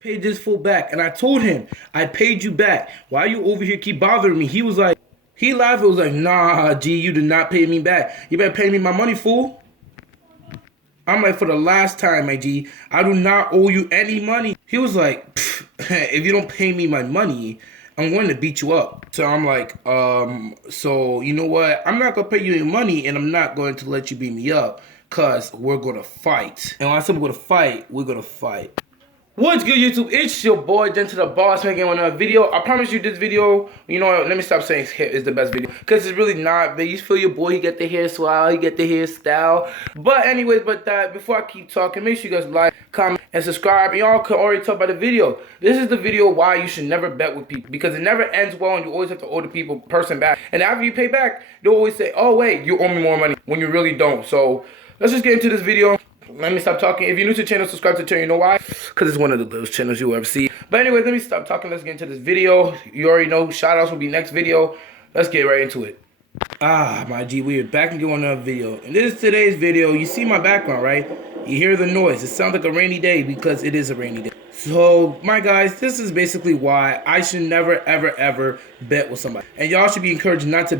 Paid this full back. And I told him, I paid you back. Why you over here keep bothering me? He was like, he laughed. It was like, nah, G, you did not pay me back. You better pay me my money, fool. I'm like, for the last time, my G, I do not owe you any money. He was like, if you don't pay me my money, I'm going to beat you up. So I'm like, so you know what? I'm not going to pay you your money and I'm not going to let you beat me up because we're going to fight. And when I said we're going to fight, we're going to fight. What's good, YouTube? It's your boy, Dent to the Boss, making another video. I promise you this video, you know what, let me stop saying is the best video. Because it's really not, but you feel your boy, he get the hair swell, he get the hairstyle. But anyways, before I keep talking, make sure you guys like, comment, and subscribe. And y'all can already tell by the video. This is the video why you should never bet with people. Because it never ends well and you always have to owe the person back. And after you pay back, they'll always say, oh wait, you owe me more money, when you really don't. So, let's just get into this video. Let me stop talking. If you're new to the channel, subscribe to the channel. You know why? Because it's one of those channels you'll ever see. But anyways, let me stop talking. Let's get into this video. You already know shout-outs will be next video. Let's get right into it. Ah, my G, we are back and doing another video. And this is today's video. You see my background, right? You hear the noise. It sounds like a rainy day because it is a rainy day. So, my guys, this is basically why I should never, ever, ever bet with somebody. And y'all should be encouraged not to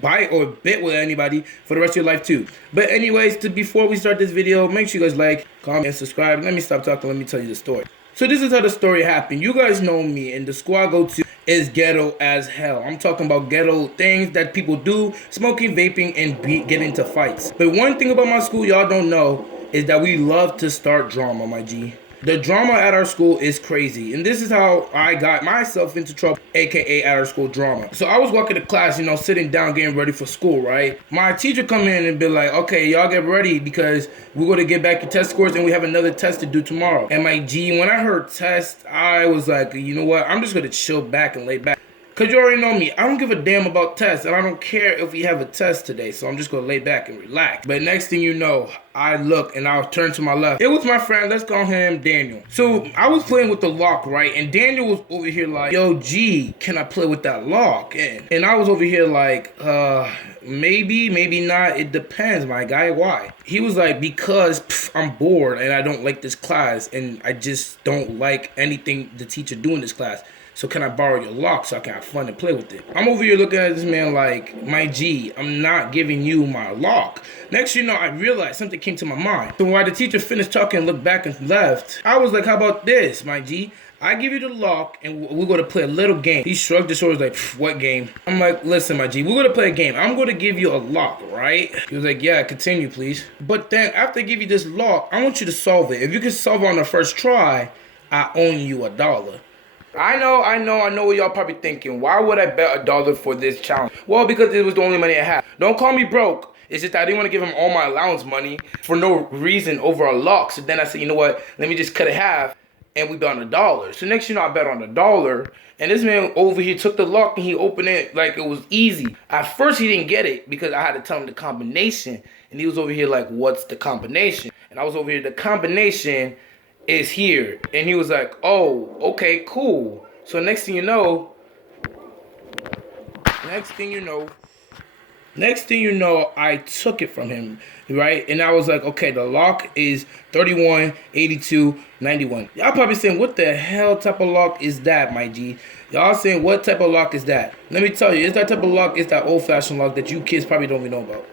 buy or bet with anybody for the rest of your life too. But anyways, before we start this video, make sure you guys like, comment, and subscribe. Let me stop talking. Let me tell you the story. So this is how the story happened. You guys know me, and the school I go to is ghetto as hell. I'm talking about ghetto things that people do, smoking, vaping, and getting into fights. But one thing about my school y'all don't know is that we love to start drama, my G. The drama at our school is crazy. And this is how I got myself into trouble, aka at our school drama. So I was walking to class, you know, sitting down, getting ready for school, right? My teacher come in and be like, okay, y'all get ready because we're going to get back your test scores and we have another test to do tomorrow. And my G, when I heard test, I was like, you know what? I'm just going to chill back and lay back. Because you already know me, I don't give a damn about tests, and I don't care if we have a test today, so I'm just going to lay back and relax. But next thing you know, I look and I'll turn to my left. It was my friend, let's call him Daniel. So I was playing with the lock, right? And Daniel was over here like, yo, G, can I play with that lock? And I was over here like, maybe, maybe not. It depends, my guy. Why? He was like, because I'm bored and I don't like this class, and I just don't like anything the teacher do in this class. So can I borrow your lock so I can have fun and play with it? I'm over here looking at this man like, my G, I'm not giving you my lock. Next you know, I realized something came to my mind. So while the teacher finished talking and looked back and left, I was like, how about this, my G? I give you the lock and we're going to play a little game. He shrugged his shoulders like, what game? I'm like, listen, my G, we're going to play a game. I'm going to give you a lock, right? He was like, yeah, continue, please. But then after I give you this lock, I want you to solve it. If you can solve it on the first try, I own you $1. I know what y'all probably thinking. Why would I bet $1 for this challenge? Well, because it was the only money I had. Don't call me broke. It's just that I didn't want to give him all my allowance money for no reason over a lock. So then I said, you know what? Let me just cut it half, and we bet on $1. So next you know, I bet on $1, and this man over here took the lock and he opened it like it was easy. At first he didn't get it because I had to tell him the combination, and he was over here like, what's the combination? And I was over here, the combination is here. And he was like, oh, okay, cool. So next thing you know, I took it from him, right? And I was like, okay, the lock is 31, 82, 91. Y'all probably saying, what the hell type of lock is that, my G? Y'all saying, what type of lock is that? Let me tell you, it's that type of lock, it's that old-fashioned lock that you kids probably don't even know about.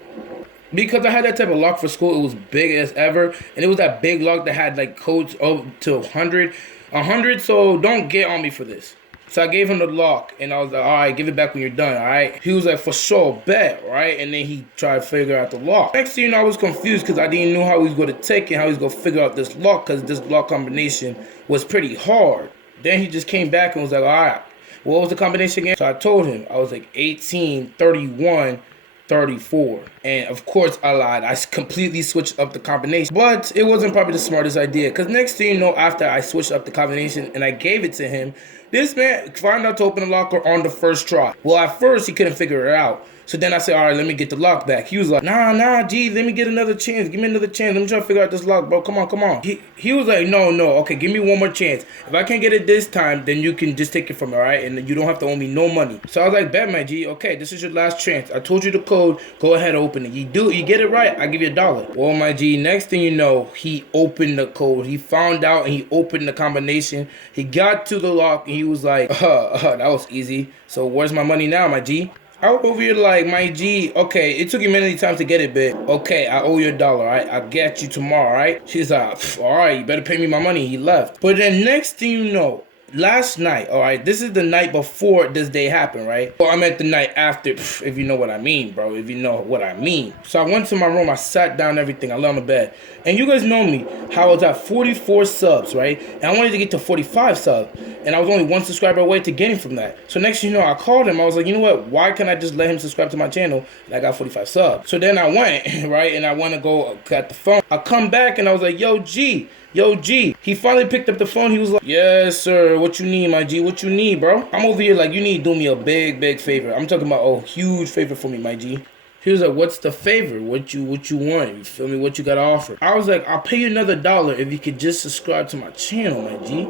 Because I had that type of lock for school, it was big as ever, and it was that big lock that had like codes up to 100, so don't get on me for this. So I gave him the lock, and I was like, all right, give it back when you're done, all right? He was like, for sure, bet, right? And then he tried to figure out the lock. Next thing you know, I was confused because I didn't know how he was going to take it, how he was going to figure out this lock, because this lock combination was pretty hard. Then he just came back and was like, all right, what was the combination again? So I told him, I was like 18, 31, 34. And of course I lied. I completely switched up the combination. But it wasn't probably the smartest idea. Because next thing you know, after I switched up the combination and I gave it to him, this man found out to open the locker on the first try. Well, at first he couldn't figure it out. So then I said, all right, let me get the lock back. He was like, nah, G, let me get another chance. Give me another chance. Let me try to figure out this lock, bro. Come on. He was like, no. Okay, give me one more chance. If I can't get it this time, then you can just take it from me, all right? And you don't have to owe me no money. So I was like, bet, my G. Okay, this is your last chance. I told you the code. Go ahead, open it. You get it right, I give you $1. Well, my G, next thing you know, he opened the code. He found out and he opened the combination. He got to the lock and he was like, that was easy. So where's my money now, my G? I was over here like, my G, okay, it took you many times to get it, but okay, I owe you $1, right? I'll get you tomorrow, right? She's like, all right, you better pay me my money. He left. But then next thing you know, last night, all right, this is the night before this day happened, right? Well, I'm at the night after, if you know what I mean, bro, if you know what I mean. So I went to my room, I sat down, everything, I lay on the bed. And you guys know me, how I was at 44 subs, right? And I wanted to get to 45 subs. And I was only one subscriber away to getting from that. So next thing you know, I called him, I was like, you know what, why can't I just let him subscribe to my channel? And I got 45 subs. So then I went, right, and I went to go get the phone. I come back and I was like, yo, G. He finally picked up the phone. He was like, yes, sir. What you need, my G? What you need, bro? I'm over here like, you need to do me a big favor. I'm talking about a huge favor for me, my G. He was like, what's the favor? What you want? You feel me? What you got to offer? I was like, I'll pay you another $1 if you could just subscribe to my channel, my G.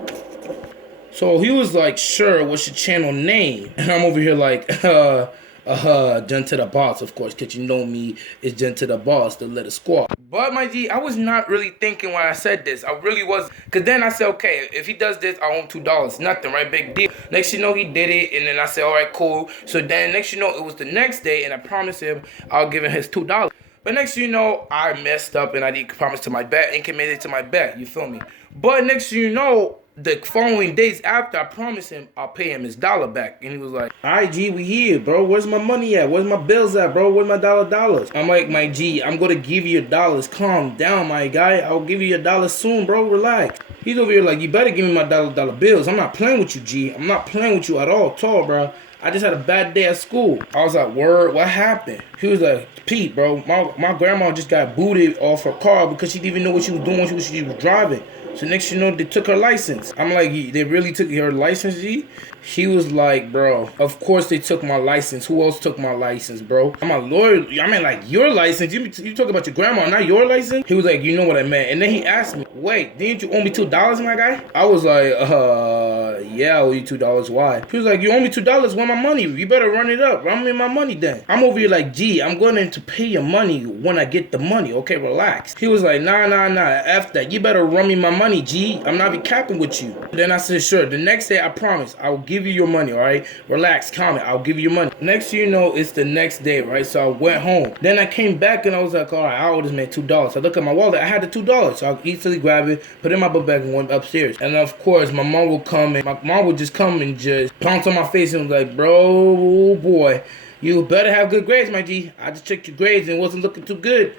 So he was like, sure, what's your channel name? And I'm over here like, Done to the Boss, of course, because you know me, it's Done to the Boss, the little squad. But my G, I was not really thinking when I said this. I really was, because then I said, okay, if he does this, I owe him $2. Nothing, right? Big deal. Next you know, he did it, and then I said, all right, cool. So then next you know, it was the next day, and I promised him I'll give him his $2. But next you know, I messed up, and I didn't promise to my bet, and committed to my bet, you feel me? But next you know, the following days after, I promised him I'll pay him his $1 back. And he was like, all right, G, we here, bro. Where's my money at? Where's my bills at, bro? Where's my dollars? I'm like, my G, I'm going to give you your dollars. Calm down, my guy. I'll give you your $1 soon, bro. Relax. He's over here like, you better give me my dollar bills. I'm not playing with you, G. I'm not playing with you at all, bro. I just had a bad day at school. I was like, word, what happened? He was like, Pete, bro, my grandma just got booted off her car because she didn't even know what she was doing when she was driving. So next you know, they took her license. I'm like, they really took her license, G? He was like, bro, of course they took my license. Who else took my license, bro? I'm a lawyer. I mean, like, your license? You talk about your grandma, not your license? He was like, you know what I meant. And then he asked me, wait, didn't you owe me $2, my guy? I was like, yeah, I owe you $2. Why? He was like, you owe me $2. Where's my money? You better run it up. Run me my money then. I'm over here like, G, I'm going to pay your money when I get the money. Okay, relax. He was like, nah. F that. You better run me my money, G. I'm not be capping with you. Then I said, sure. The next day, I promise, I will give you your money, all right? Relax, calm it. I'll give you your money. Next thing you know, it's the next day, right? So I went home. Then I came back and I was like, all right, I owe this man $2. So I look at my wallet. I had the $2. So I easily grab it, put it in my book bag and went upstairs. And of course, my mom would come and just come and just pounce on my face and was like, bro, boy, you better have good grades, my G. I just checked your grades and it wasn't looking too good.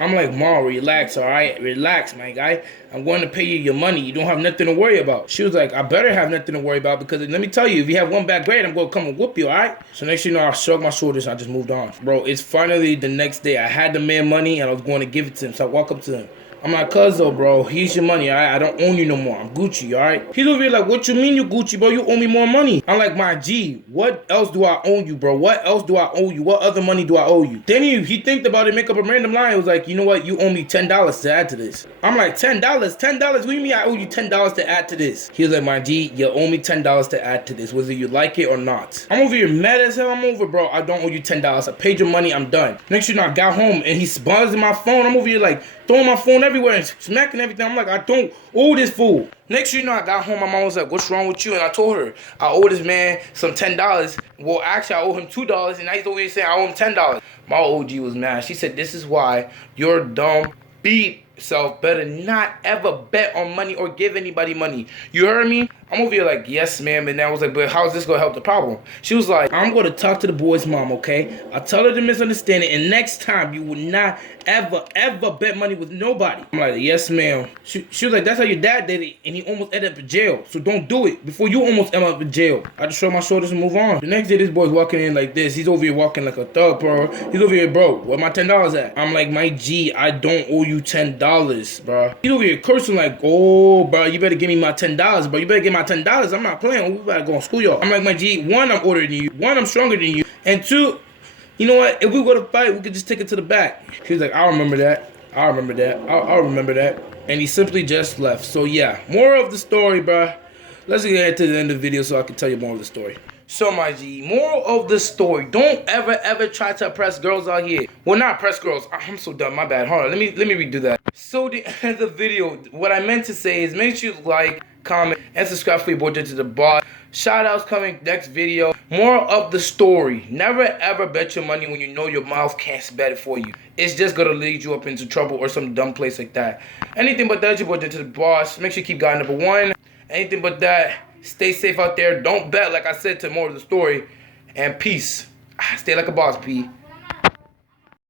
I'm like, Mom, relax, all right? Relax, my guy. I'm going to pay you your money. You don't have nothing to worry about. She was like, I better have nothing to worry about because let me tell you, if you have one bad grade, I'm going to come and whoop you, all right? So next thing you know, I shrugged my shoulders and I just moved on. Bro, it's finally the next day. I had the man money and I was going to give it to him. So I walk up to him. I'm like, cuz though, bro, here's your money, all right? I don't own you no more. I'm Gucci, all right? He's over here like, what you mean you Gucci, bro? You owe me more money. I'm like, my G, what else do I owe you, bro? What else do I owe you? What other money do I owe you? Then he think about it, make up a random line. It was like, you know what? You owe me $10 to add to this. I'm like, $10? $10? What do you mean I owe you $10 to add to this? He was like, my G, you owe me $10 to add to this, whether you like it or not. I'm over here mad as hell. I'm over, bro. I don't owe you $10. I paid your money. I'm done. Next thing you know, I got home and he's buzzing my phone. I'm over here like throwing my phone everywhere and smacking everything. I'm like, I don't owe this fool. Next thing you know, I got home. My mom was like, what's wrong with you? And I told her, I owe this man some $10. Well, actually, I owe him $2. And now he's over here saying I owe him $10. My OG was mad. She said, this is why your dumb beep self better not ever bet on money or give anybody money. You heard me? I'm over here like, yes, ma'am. And I was like, but how's this going to help the problem? She was like, I'm going to talk to the boy's mom, okay? I'll tell her the misunderstanding. And next time, you will not ever bet money with nobody. I'm like, yes, ma'am. She was like, that's how your dad did it. And he almost ended up in jail. So don't do it before you almost end up in jail. I just shrug my shoulders and move on. The next day, this boy's walking in like this. He's over here walking like a thug, bro. He's over here, bro, where my $10 at? I'm like, my G, I don't owe you $10, bro. He's over here cursing like, oh, bro, you better give me my $10, bro. You better give me my $10. I'm not playing. We better go on schoolyard. I'm like, my G, one, I'm older than you. One, I'm stronger than you. And two, You know what? If we were to fight, we could just take it to the back. He was like, I'll remember that. I'll remember that. I'll remember that. And he simply just left. So yeah, moral of the story, bruh. Let's get to the end of the video so I can tell you more of the story. So my G, moral of the story: don't ever try to oppress girls out here. Well, not oppress girls. I'm so dumb. My bad. Hold on. Let me redo that. So the end of the video, what I meant to say is make sure you like, comment, and subscribe for your boy to the boss. Shout outs coming next video. Moral of the story: never ever bet your money when you know your mouth can't bet it for you. It's just gonna lead you up into trouble or some dumb place like that. Anything but that, your boy to the boss. Make sure you keep guy number one. Anything but that. Stay safe out there. Don't bet, like I said to more of the story. And peace. Stay like a boss, P.